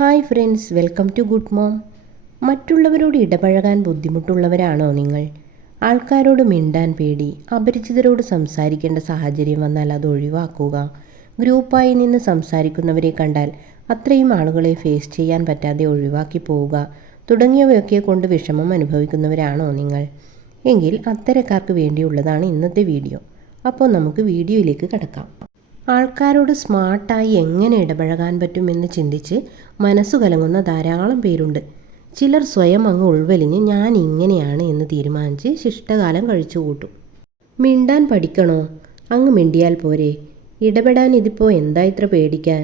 Hi friends welcome to good mom. മറ്റുള്ളവരോട് ഇടപഴകാൻ ബുദ്ധിമുട്ടുള്ളവരാണോ നിങ്ങൾ? ആൾക്കാരോട് മിണ്ടാൻ പേടി അപരിചിതരോട് സംസാരിക്കേണ്ട സാഹചര്യം വന്നാൽ അത് ഒഴിവാക്കുക. ഗ്രൂപ്പായി നിന്ന് സംസാരിക്കുന്നവരെ കണ്ടാൽ അത്രയും ആളുകളെ ഫേസ് ചെയ്യാൻ പറ്റാതെ ഒഴിവാക്കി പോവുക. തുടങ്ങിയവയൊക്കെ കൊണ്ട് വിഷമം അനുഭവിക്കുന്നവരാണോ നിങ്ങൾ? എങ്കിൽ അത്തരക്കാർക്ക് വേണ്ടിയുള്ളതാണ് ഇന്നത്തെ വീഡിയോ. അപ്പോൾ നമുക്ക് വീഡിയോയിലേക്ക് കടക്കാം. ആൾക്കാരോട് സ്മാർട്ടായി എങ്ങനെ ഇടപഴകാൻ പറ്റുമെന്ന് ചിന്തിച്ച് മനസ്സു കലങ്ങുന്ന ധാരാളം പേരുണ്ട്. ചിലർ സ്വയം അങ്ങ് ഉൾവലിഞ്ഞ് ഞാൻ ഇങ്ങനെയാണ് എന്ന് തീരുമാനിച്ച് ശിഷ്ടകാലം കഴിച്ചു കൂട്ടും. മിണ്ടാൻ പഠിക്കണോ? അങ്ങ് മിണ്ടിയാൽ പോരെ. ഇടപെടാൻ ഇതിപ്പോൾ എന്താ ഇത്ര പേടിക്കാൻ?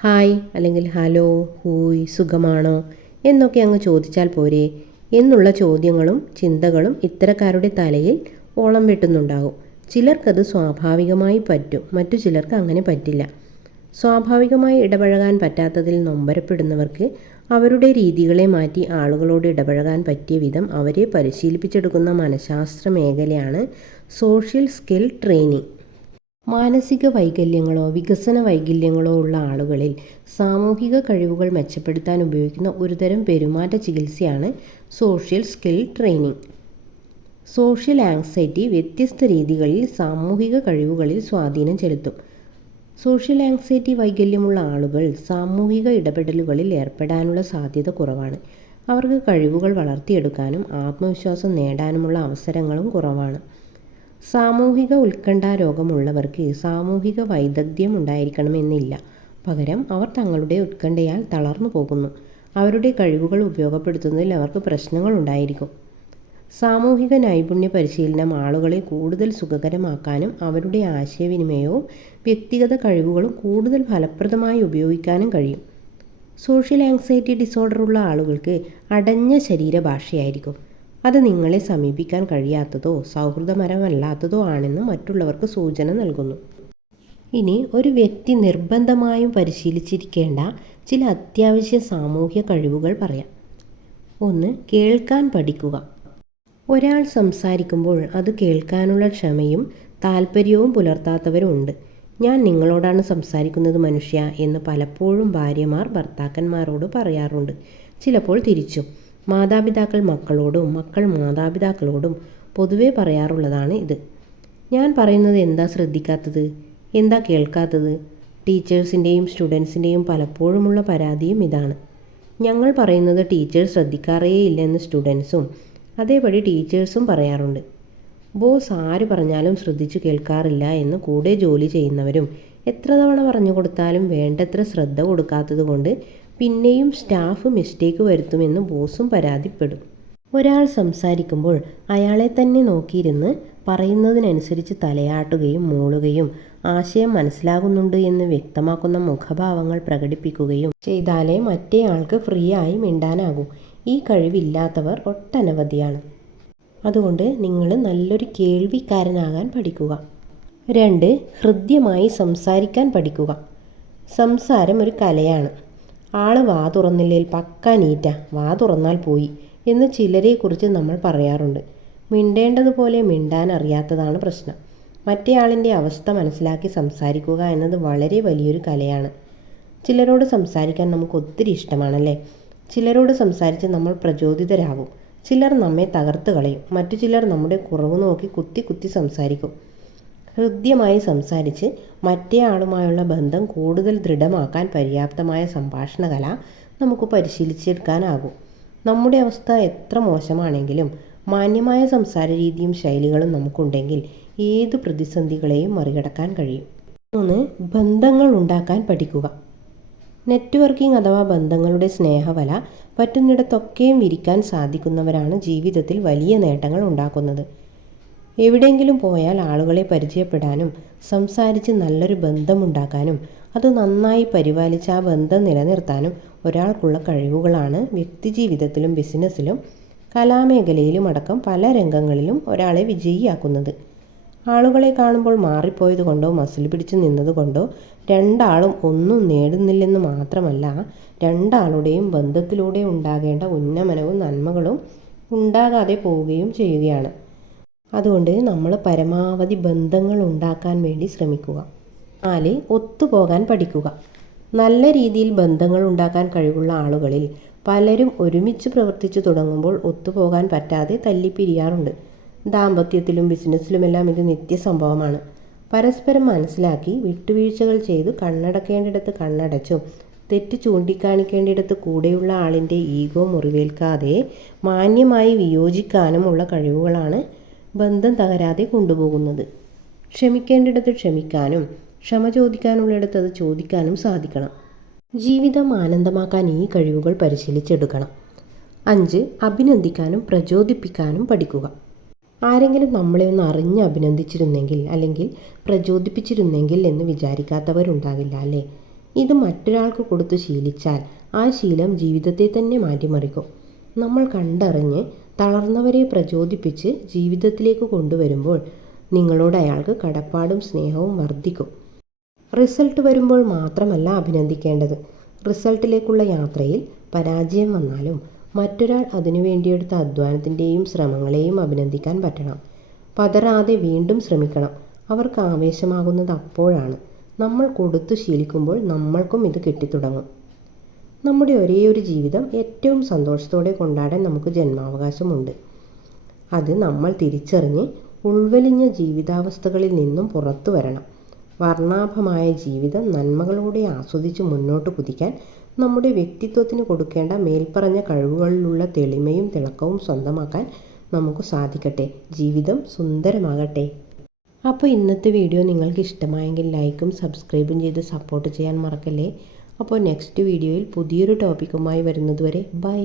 ഹായ് അല്ലെങ്കിൽ ഹലോ ഹൂയ് സുഖമാണോ? എന്നൊക്കെ അങ്ങ് ചോദിച്ചാൽ പോരെ. എന്നുള്ള ചോദ്യങ്ങളും ചിന്തകളും ഇത്തരക്കാരുടെ തലയിൽ ഓളം വെട്ടുന്നുണ്ടാകും. ചിലർക്കത് സ്വാഭാവികമായി പറ്റും മറ്റു ചിലർക്ക് അങ്ങനെ പറ്റില്ല. സ്വാഭാവികമായി ഇടപഴകാൻ പറ്റാത്തതിൽ നൊമ്പരപ്പെടുന്നവർക്ക് അവരുടെ രീതികളെ മാറ്റി ആളുകളോട് ഇടപഴകാൻ പറ്റിയ വിധം അവരെ പരിശീലിപ്പിച്ചെടുക്കുന്ന മനഃശാസ്ത്ര മേഖലയാണ് സോഷ്യൽ സ്കിൽ ട്രെയിനിങ്. മാനസിക വൈകല്യങ്ങളോ വികസന വൈകല്യങ്ങളോ ഉള്ള ആളുകളിൽ സാമൂഹിക കഴിവുകൾ മെച്ചപ്പെടുത്താൻ ഉപയോഗിക്കുന്ന ഒരുതരം പെരുമാറ്റ ചികിത്സയാണ് social skill training. Social anxiety വ്യത്യസ്ത രീതികളിൽ സാമൂഹിക കഴിവുകളിൽ സ്വാധീനം ചെലുത്തും. സോഷ്യൽ ആങ്സൈറ്റി വൈകല്യമുള്ള ആളുകൾ സാമൂഹിക ഇടപെടലുകളിൽ ഏർപ്പെടാനുള്ള സാധ്യത കുറവാണ്. അവർക്ക് കഴിവുകൾ വളർത്തിയെടുക്കാനും ആത്മവിശ്വാസം നേടാനുമുള്ള അവസരങ്ങളും കുറവാണ്. സാമൂഹിക ഉത്കണ്ഠ രോഗമുള്ളവർക്ക് സാമൂഹിക വൈദഗ്ധ്യം ഉണ്ടായിരിക്കണമെന്നില്ല. പകരം അവർ തങ്ങളുടെ ഉത്കണ്ഠയാൽ തളർന്നു പോകുന്നു. അവരുടെ കഴിവുകൾ ഉപയോഗപ്പെടുത്തുന്നതിൽ അവർക്ക് പ്രശ്നങ്ങൾ ഉണ്ടായിരിക്കും. സാമൂഹിക നൈപുണ്യ പരിശീലനം ആളുകളെ കൂടുതൽ സുഖകരമാക്കാനും അവരുടെ ആശയവിനിമയവും വ്യക്തിഗത കഴിവുകളും കൂടുതൽ ഫലപ്രദമായി ഉപയോഗിക്കാനും കഴിയും. സോഷ്യൽ ആങ്സൈറ്റി ഡിസോർഡർ ഉള്ള ആളുകൾക്ക് അടഞ്ഞ ശരീരഭാഷയായിരിക്കും. അത് നിങ്ങളെ സമീപിക്കാൻ കഴിയാത്തതോ സൗഹൃദപരമല്ലാത്തതോ ആണെന്ന് മറ്റുള്ളവർക്ക് സൂചന നൽകുന്നു. ഇനി ഒരു വ്യക്തി നിർബന്ധമായും പരിശീലിച്ചിരിക്കേണ്ട ചില അത്യാവശ്യ സാമൂഹ്യ കഴിവുകൾ പറയാം. ഒന്ന് കേൾക്കാൻ പഠിക്കുക. ഒരാൾ സംസാരിക്കുമ്പോൾ അത് കേൾക്കാനുള്ള ക്ഷമയും താല്പര്യവും പുലർത്താത്തവരുണ്ട്. ഞാൻ നിങ്ങളോടാണ് സംസാരിക്കുന്നത് മനുഷ്യ എന്ന് പലപ്പോഴും ഭാര്യമാർ ഭർത്താക്കന്മാരോട് പറയാറുണ്ട്. ചിലപ്പോൾ തിരിച്ചും. മാതാപിതാക്കൾ മക്കളോടും മക്കൾ മാതാപിതാക്കളോടും പൊതുവേ പറയാറുള്ളതാണ് ഇത്. ഞാൻ പറയുന്നത് എന്താ ശ്രദ്ധിക്കാത്തത്? എന്താ കേൾക്കാത്തത്? ടീച്ചേഴ്സിന്റെയും സ്റ്റുഡൻസിന്റെയും പലപ്പോഴുമുള്ള പരാതിയും ഇതാണ്. ഞങ്ങൾ പറയുന്നത് ടീച്ചേഴ്സ് ശ്രദ്ധിക്കാറേ ഇല്ലെന്ന് സ്റ്റുഡൻസും അതേപടി ടീച്ചേഴ്സും പറയാറുണ്ട്. ബോസ് ആര് പറഞ്ഞാലും ശ്രദ്ധിച്ചു കേൾക്കാറില്ല എന്ന് കൂടെ ജോലി ചെയ്യുന്നവരും എത്ര തവണ പറഞ്ഞു കൊടുത്താലും വേണ്ടത്ര ശ്രദ്ധ കൊടുക്കാത്തത് കൊണ്ട് പിന്നെയും സ്റ്റാഫ് മിസ്റ്റേക്ക് വരുത്തുമെന്ന് ബോസും പരാതിപ്പെടും. ഒരാൾ സംസാരിക്കുമ്പോൾ അയാളെ തന്നെ നോക്കിയിരുന്ന് പറയുന്നതിനനുസരിച്ച് തലയാട്ടുകയും മൂളുകയും ആശയം മനസ്സിലാകുന്നുണ്ട് എന്ന് വ്യക്തമാക്കുന്ന മുഖഭാവങ്ങൾ പ്രകടിപ്പിക്കുകയും ചെയ്താലേ മറ്റേയാൾക്ക് ഫ്രീ ആയി മിണ്ടാനാകൂ. ഈ കഴിവില്ലാത്തവർ ഒട്ടനവധിയാണ്. അതുകൊണ്ട് നിങ്ങൾ നല്ലൊരു കേൾവിക്കാരനാകാൻ പഠിക്കുക. രണ്ട് ഹൃദ്യമായി സംസാരിക്കാൻ പഠിക്കുക. സംസാരം ഒരു കലയാണ്. ആൾ വാ തുറന്നില്ലേൽ പക്ക നീറ്റ വാ തുറന്നാൽ പോയി എന്ന് ചിലരെക്കുറിച്ച് നമ്മൾ പറയാറുണ്ട്. മിണ്ടേണ്ടതുപോലെ മിണ്ടാൻ അറിയാത്തതാണ് പ്രശ്നം. മറ്റേ മറ്റേയാളിന്റെ അവസ്ഥ മനസ്സിലാക്കി സംസാരിക്കുക എന്നത് വളരെ വലിയൊരു കലയാണ്. ചിലരോട് സംസാരിക്കാൻ നമുക്ക് ഒത്തിരി ഇഷ്ടമാണല്ലേ? ചിലരോട് സംസാരിച്ച് നമ്മൾ പ്രചോദിതരാകും. ചിലർ നമ്മെ തകർത്ത് കളയും. മറ്റു ചിലർ നമ്മുടെ കുറവ് നോക്കി കുത്തി കുത്തി സംസാരിക്കും. ഹൃദ്യമായി സംസാരിച്ച് മറ്റേ ആളുമായുള്ള ബന്ധം കൂടുതൽ ദൃഢമാക്കാൻ പര്യാപ്തമായ സംഭാഷണ കല നമുക്ക് പരിശീലിച്ചെടുക്കാനാകും. നമ്മുടെ അവസ്ഥ എത്ര മോശമാണെങ്കിലും മാന്യമായ സംസാര രീതിയും ശൈലികളും നമുക്കുണ്ടെങ്കിൽ ഏത് പ്രതിസന്ധികളെയും മറികടക്കാൻ കഴിയും. മൂന്ന് ബന്ധങ്ങൾ ഉണ്ടാക്കാൻ പഠിക്കുക. നെറ്റ്വർക്കിംഗ് അഥവാ ബന്ധങ്ങളുടെ സ്നേഹവല പറ്റുന്നിടത്തൊക്കെയും വിരിക്കാൻ സാധിക്കുന്നവരാണ് ജീവിതത്തിൽ വലിയ നേട്ടങ്ങൾ ഉണ്ടാക്കുന്നത്. എവിടെയെങ്കിലും പോയാൽ ആളുകളെ പരിചയപ്പെടാനും സംസാരിച്ച് നല്ലൊരു ബന്ധമുണ്ടാക്കാനും അത് നന്നായി പരിപാലിച്ച് ആ ബന്ധം നിലനിർത്താനും ഒരാൾക്കുള്ള കഴിവുകളാണ് വ്യക്തിജീവിതത്തിലും ബിസിനസ്സിലും കലാമേഖലയിലും അടക്കം പല രംഗങ്ങളിലും ഒരാളെ വിജയിയാക്കുന്നത്. ആളുകളെ കാണുമ്പോൾ മാറിപ്പോയത് കൊണ്ടോ മസിൽ പിടിച്ച് നിന്നതുകൊണ്ടോ രണ്ടാളും ഒന്നും നേടുന്നില്ലെന്ന് മാത്രമല്ല രണ്ടാളുടെയും ബന്ധത്തിലൂടെ ഉണ്ടാകേണ്ട ഉന്നമനവും നന്മകളും ഉണ്ടാകാതെ പോവുകയും ചെയ്യുകയാണ്. അതുകൊണ്ട് നമ്മൾ പരമാവധി ബന്ധങ്ങൾ ഉണ്ടാക്കാൻ വേണ്ടി ശ്രമിക്കുക. നാല് ഒത്തുപോകാൻ പഠിക്കുക. നല്ല രീതിയിൽ ബന്ധങ്ങൾ ഉണ്ടാക്കാൻ കഴിവുള്ള ആളുകളിൽ പലരും ഒരുമിച്ച് പ്രവർത്തിച്ചു തുടങ്ങുമ്പോൾ ഒത്തുപോകാൻ പറ്റാതെ തല്ലിപ്പിരിയാറുണ്ട്. ദാമ്പത്യത്തിലും ബിസിനസ്സിലുമെല്ലാം ഇത് നിത്യസംഭവമാണ്. പരസ്പരം മനസ്സിലാക്കി വിട്ടുവീഴ്ചകൾ ചെയ്തു കണ്ണടക്കേണ്ടിടത്ത് കണ്ണടച്ചും തെറ്റ് ചൂണ്ടിക്കാണിക്കേണ്ടിടത്ത് കൂടെയുള്ള ആളിന്റെ ഈഗോ മുറിവേൽക്കാതെ മാന്യമായി വിയോജിക്കാനുമുള്ള കഴിവുകളാണ് ബന്ധം തകരാതെ കൊണ്ടുപോകുന്നത്. ക്ഷമിക്കേണ്ടിടത്ത് ക്ഷമിക്കാനും ക്ഷമ ചോദിക്കാനുള്ളിടത്ത് അത് ചോദിക്കാനും സാധിക്കണം. ജീവിതം ആനന്ദമാക്കാൻ ഈ കഴിവുകൾ പരിശീലിച്ചെടുക്കണം. അഞ്ച് അഭിനന്ദിക്കാനും പ്രചോദിപ്പിക്കാനും പഠിക്കുക. ആരെങ്കിലും നമ്മളെ ഒന്ന് അറിഞ്ഞ് അഭിനന്ദിച്ചിരുന്നെങ്കിൽ അല്ലെങ്കിൽ പ്രചോദിപ്പിച്ചിരുന്നെങ്കിൽ എന്ന് വിചാരിക്കാത്തവരുണ്ടാകില്ല അല്ലേ? ഇത് മറ്റൊരാൾക്ക് കൊടുത്ത് ശീലിച്ചാൽ ആ ശീലം ജീവിതത്തെ തന്നെ മാറ്റിമറിക്കും. നമ്മൾ കണ്ടറിഞ്ഞ് തളർന്നവരെ പ്രചോദിപ്പിച്ച് ജീവിതത്തിലേക്ക് കൊണ്ടുവരുമ്പോൾ നിങ്ങളോട് അയാൾക്ക് കടപ്പാടും സ്നേഹവും വർദ്ധിക്കും. റിസൾട്ട് വരുമ്പോൾ മാത്രമല്ല അഭിനന്ദിക്കേണ്ടത്. റിസൾട്ടിലേക്കുള്ള യാത്രയിൽ പരാജയം വന്നാലും മറ്റൊരാൾ അതിനു വേണ്ടിയെടുത്ത അധ്വാനത്തിന്റെയും ശ്രമങ്ങളെയും അഭിനന്ദിക്കാൻ പറ്റണം. പതറാതെ വീണ്ടും ശ്രമിക്കണം. അവർക്ക് ആവേശമാകുന്നത് അപ്പോഴാണ്. നമ്മൾ കൊടുത്തു ശീലിക്കുമ്പോൾ നമ്മൾക്കും ഇത് കിട്ടിത്തുടങ്ങും. നമ്മുടെ ഒരേ ഒരു ജീവിതം ഏറ്റവും സന്തോഷത്തോടെ കൊണ്ടാടാൻ നമുക്ക് ജന്മാവകാശമുണ്ട്. അത് നമ്മൾ തിരിച്ചറിഞ്ഞ് ഉൾവലിഞ്ഞ ജീവിതാവസ്ഥകളിൽ നിന്നും പുറത്തു വരണം. വർണാഭമായ ജീവിതം നന്മകളോടെ ആസ്വദിച്ച് മുന്നോട്ട് കുതിക്കാൻ നമ്മുടെ വ്യക്തിത്വത്തിന് കൊടുക്കേണ്ട മേൽപ്പറഞ്ഞ കഴിവുകളിലുള്ള തെളിമയും തിളക്കവും സ്വന്തമാക്കാൻ നമുക്ക് സാധിക്കട്ടെ. ജീവിതം സുന്ദരമാകട്ടെ. അപ്പോൾ ഇന്നത്തെ വീഡിയോ നിങ്ങൾക്ക് ഇഷ്ടമായെങ്കിൽ ലൈക്കും സബ്സ്ക്രൈബും ചെയ്ത് സപ്പോർട്ട് ചെയ്യാൻ മറക്കല്ലേ? അപ്പോൾ നെക്സ്റ്റ് വീഡിയോയിൽ പുതിയൊരു ടോപ്പിക്കുമായി വരുന്നതുവരെ ബൈ.